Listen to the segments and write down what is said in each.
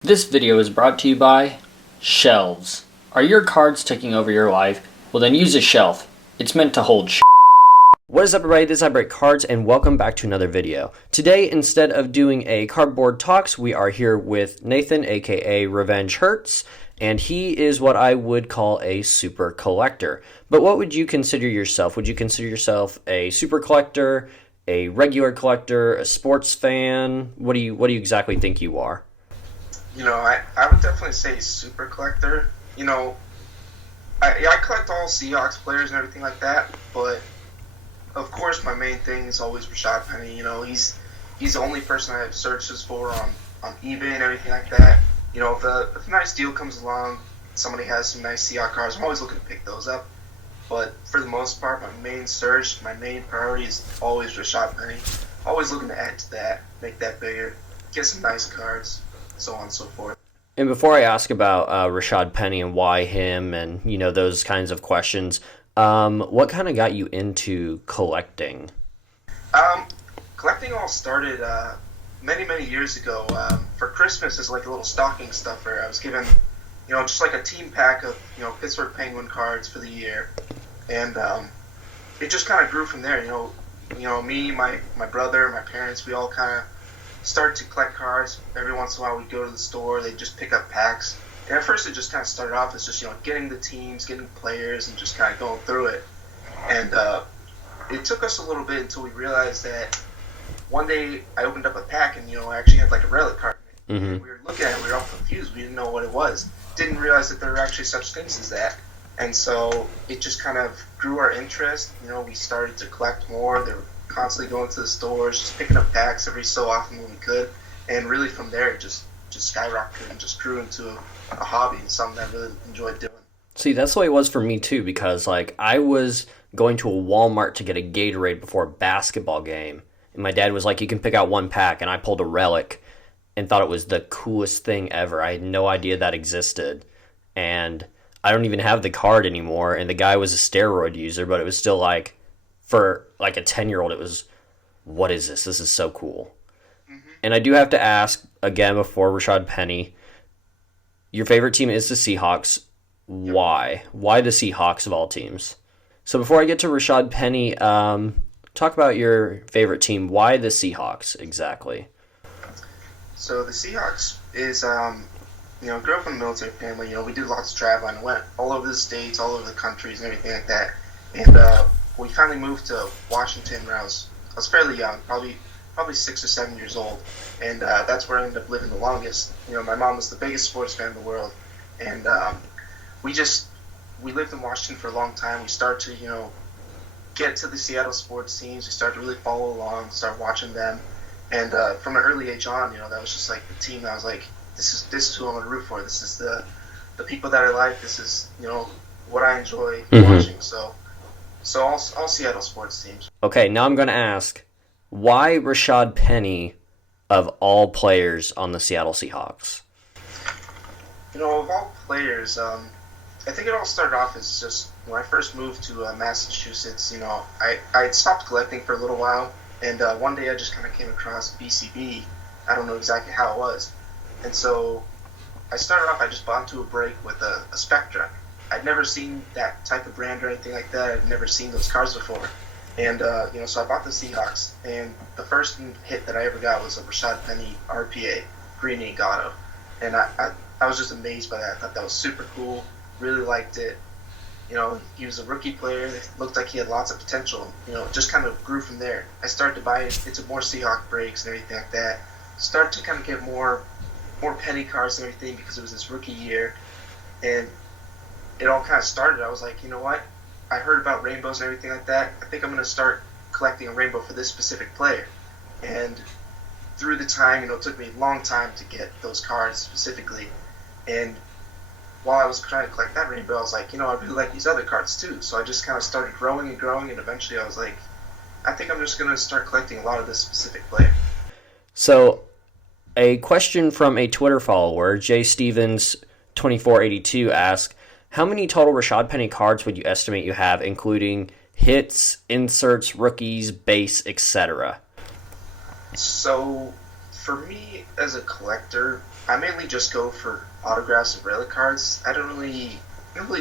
This video is brought to you by shelves. Are your cards taking over your life? Well, then use a shelf. It's meant to hold shit. What is up, everybody? This is I Break Cards, and welcome back to another video. Today, instead of doing a cardboard talks, we are here with Nathan, aka Revenge Hurts, and he is what I would call a super collector. But what would you consider yourself? Would you consider yourself a super collector, a regular collector, a sports fan? What do you exactly think you are? I would definitely say super collector. I collect all Seahawks players and everything like that, but of course my main thing is always Rashad Penny. He's the only person I have searches for on eBay and everything like that. If a nice deal comes along, somebody has some nice Seahawks cards, I'm always looking to pick those up. But for the most part, my main search, my main priority is always Rashad Penny. Always looking to add to that, make that bigger, get some nice cards, so on and so forth. And before I ask about Rashad Penny and why him and, those kinds of questions, what kind of got you into collecting? Collecting all started many, many years ago. For Christmas, as like a little stocking stuffer, I was given, just like a team pack of, Pittsburgh Penguin cards for the year. And it just kind of grew from there. Me, my brother, my parents, we all kind of started to collect cards. Every once in a while we'd go to the store, they'd just pick up packs. And at first it just kind of started off as just, getting the teams, getting players, and just kind of going through it. And it took us a little bit until we realized that one day I opened up a pack and, I actually had like a relic card. Mm-hmm. We were looking at it, we were all confused, we didn't know what it was. Didn't realize that there were actually such things as that. And so it just kind of grew our interest. We started to collect more. There were constantly going to the stores, just picking up packs every so often when we could, and really from there it just skyrocketed and just grew into a hobby and something I really enjoyed doing. See, that's the way it was for me too, because I was going to a Walmart to get a Gatorade before a basketball game, and my dad was like, you can pick out one pack, and I pulled a relic and thought it was the coolest thing ever. I had no idea that existed, and I don't even have the card anymore, and the guy was a steroid user, but it was still for a 10-year-old, it was, what is this? This is so cool. Mm-hmm. And I do have to ask, again, before Rashad Penny, your favorite team is the Seahawks. Yep. Why? Why the Seahawks of all teams? So before I get to Rashad Penny, talk about your favorite team. Why the Seahawks, exactly? So the Seahawks is, grew up in a military family. We did lots of traveling. I went all over the states, all over the countries, and everything like that. And we finally moved to Washington when I was fairly young, probably 6 or 7 years old, and that's where I ended up living the longest. My mom was the biggest sports fan in the world, and we lived in Washington for a long time. We started to get to the Seattle sports teams. We started to really follow along, start watching them, and from an early age on, that was just like the team that I was like, this is who I'm gonna root for. This is the people that I like. This is what I enjoy watching. So all Seattle sports teams. Okay, now I'm going to ask, why Rashad Penny of all players on the Seattle Seahawks? Of all players, I think it all started off as just when I first moved to Massachusetts. I had stopped collecting for a little while, and one day I just kind of came across BCB. I don't know exactly how it was. And so I started off, I just bought into a break with a Spectra. I'd never seen that type of brand or anything like that. I'd never seen those cards before. And, so I bought the Seahawks. And the first hit that I ever got was a Rashad Penny RPA, Green Ink Auto. And I was just amazed by that. I thought that was super cool. Really liked it. He was a rookie player. It looked like he had lots of potential. It just kind of grew from there. I started to buy into more Seahawk breaks and everything like that. Started to kind of get more Penny cards and everything because it was his rookie year. And it all kind of started. I was like, you know what? I heard about rainbows and everything like that. I think I'm going to start collecting a rainbow for this specific player. And through the time, it took me a long time to get those cards specifically. And while I was trying to collect that rainbow, I was like, I really like these other cards too. So I just kind of started growing and growing, and eventually I was like, I think I'm just going to start collecting a lot of this specific player. So a question from a Twitter follower, JStevens2482, asked, how many total Rashad Penny cards would you estimate you have, including hits, inserts, rookies, base, etc.? So, for me as a collector, I mainly just go for autographs and relic cards. I don't really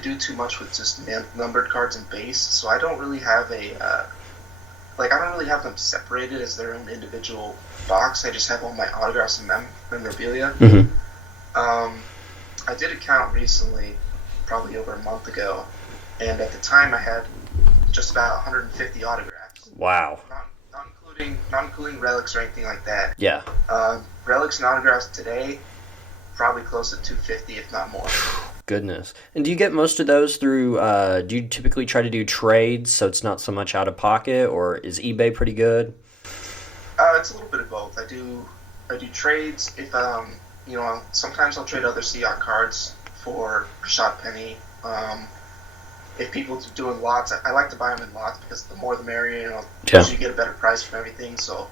do too much with just numbered cards and base, so I don't really have I don't really have them separated as their own individual box. I just have all my autographs and memorabilia. Mm-hmm. I did a count recently, probably over a month ago, and at the time I had just about 150 autographs. Wow. Not including relics or anything like that. Yeah. Relics and autographs today, probably close to 250, if not more. Goodness. And do you get most of those through, do you typically try to do trades so it's not so much out of pocket, or is eBay pretty good? It's a little bit of both. I do trades. If sometimes I'll trade other Seahawks cards for Rashad Penny. If people are doing lots, I like to buy them in lots because the more the merrier. Usually get a better price for everything. So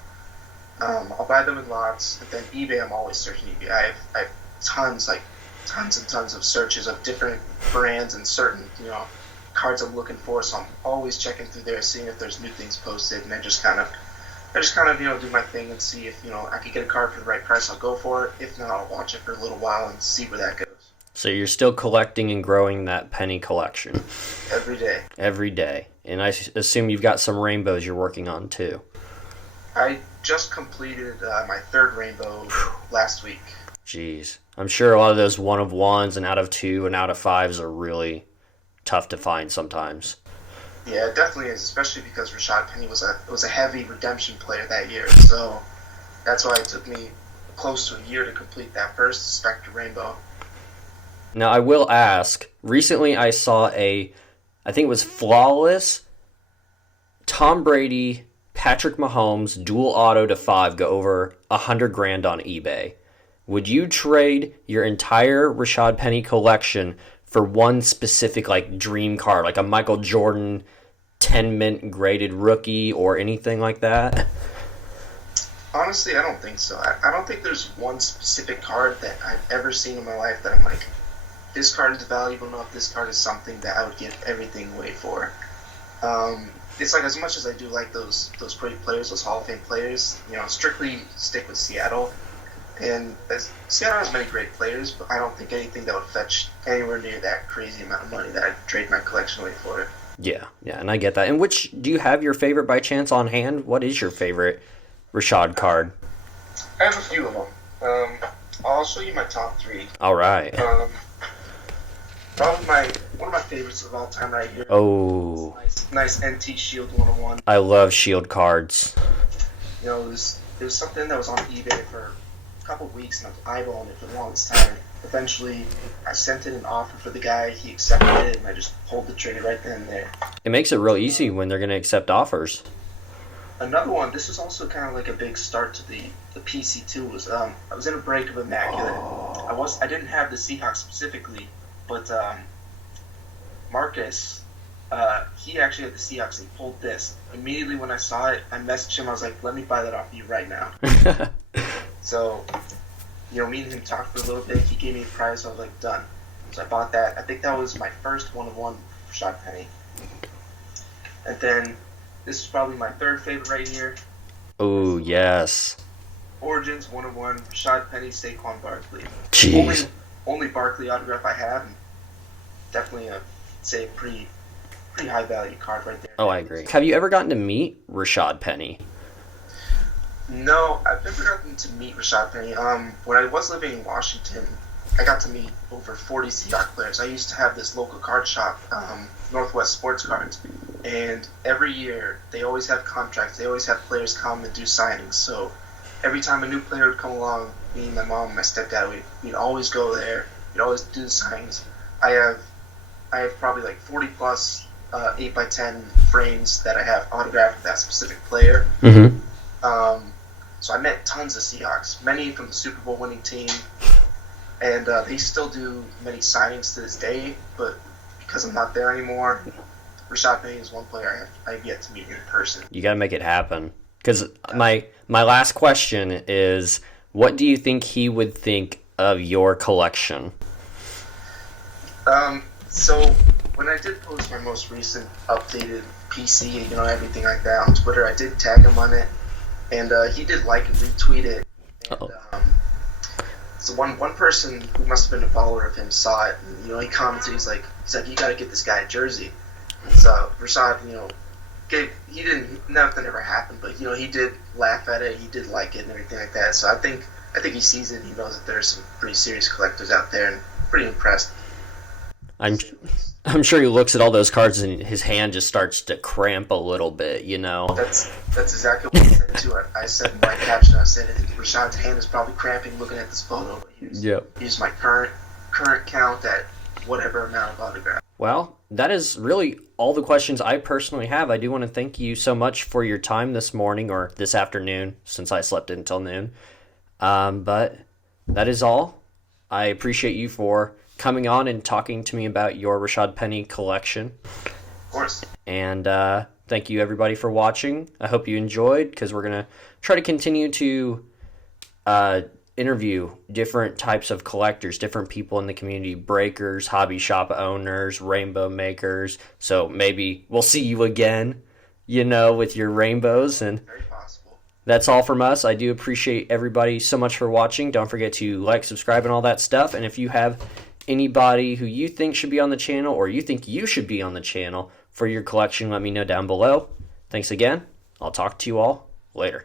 I'll buy them in lots. And then eBay, I'm always searching eBay. I have tons and tons of searches of different brands and certain cards I'm looking for. So I'm always checking through there, seeing if there's new things posted, and I just kind of do my thing and see if I could get a card for the right price. I'll go for it. If not, I'll watch it for a little while and see where that goes. So you're still collecting and growing that Penny collection every day. Every day, and I assume you've got some rainbows you're working on too. I just completed my third rainbow last week. Jeez, I'm sure a lot of those 1 of 1s and out of 2 and out of 5s are really tough to find sometimes. Yeah, it definitely is, especially because Rashad Penny was a heavy redemption player that year. So that's why it took me close to a year to complete that first Spectre Rainbow. Now, I will ask, recently I saw I think it was flawless, Tom Brady, Patrick Mahomes, dual auto to 5 go over $100,000 on eBay. Would you trade your entire Rashad Penny collection for one specific dream card, like a Michael Jordan 10 mint graded rookie or anything like that? Honestly, I don't think so. I don't think there's one specific card that I've ever seen in my life that I'm like, this card is valuable enough, this card is something that I would give everything away for. It's like, as much as I do like those great players, those Hall of Fame players, strictly stick with Seattle. And Seattle has many great players, but I don't think anything that would fetch anywhere near that crazy amount of money that I'd trade my collection away for it. Yeah, and I get that. And do you have your favorite by chance on hand? What is your favorite Rashad card? I have a few of them. I'll show you my top 3. All right. Probably one of my favorites of all time right here. Oh. Nice NT Shield 101. I love Shield cards. It was something that was on eBay for a couple of weeks, and I was eyeballing it for the longest time. Eventually, I sent in an offer for the guy. He accepted it, and I just pulled the trigger right then and there. It makes it real easy when they're going to accept offers. Another one, this is also kind of like a big start to the PC2, was I was in a break of Immaculate. I didn't have the Seahawks specifically, but Marcus, he actually had the Seahawks, and he pulled this. Immediately when I saw it, I messaged him. I was like, let me buy that off of you right now. So, me and him talked for a little bit. He gave me a price. I was like, done. So I bought that. I think that was my first 1 of 1 Rashad Penny. And then this is probably my third favorite right here. Oh, yes. Origins 1 of 1 Rashad Penny, Saquon Barkley. Jeez. Only Barkley autograph I have. And definitely a pretty high value card right there. Oh, I agree. Have you ever gotten to meet Rashad Penny? No, I've never gotten to meet Rashad Penny. When I was living in Washington, I got to meet over 40 Seahawks players. I used to have this local card shop, Northwest Sports Cards, and every year they always have contracts. They always have players come and do signings. So every time a new player would come along, me, my mom, and my stepdad, we'd always go there. We'd always do the signings. I have probably 40 plus 8x10 frames that I have autographed with that specific player. Mm-hmm. So I met tons of Seahawks, many from the Super Bowl winning team, and they still do many signings to this day, but because I'm not there anymore, Rashad Penny is one player I have yet to meet in person. You got to make it happen. Because my last question is, what do you think he would think of your collection? So when I did post my most recent updated PC, everything like that on Twitter, I did tag him on it. And he did like and retweet it. And, So one person who must have been a follower of him saw it, and he commented. He's like, you got to get this guy a jersey. And so Rashad, he didn't. Nothing ever happened, but he did laugh at it. He did like it and everything like that. So I think he sees it. And he knows that there's some pretty serious collectors out there, and pretty impressed. I'm sure he looks at all those cards and his hand just starts to cramp a little bit, That's exactly what I said too. I said in my caption, I said I think Rashad's hand is probably cramping looking at this photo. Here's my current count at whatever amount of autograph. Well, that is really all the questions I personally have. I do want to thank you so much for your time this morning or this afternoon, since I slept until noon. But that is all. I appreciate you for coming on and talking to me about your Rashad Penny collection. Of course. And thank you, everybody, for watching. I hope you enjoyed, because we're going to try to continue to interview different types of collectors, different people in the community, breakers, hobby shop owners, rainbow makers. So maybe we'll see you again, with your rainbows. And very possible. That's all from us. I do appreciate everybody so much for watching. Don't forget to like, subscribe, and all that stuff. And if you have anybody who you think should be on the channel, or you think you should be on the channel for your collection, let me know down below. Thanks again. I'll talk to you all later.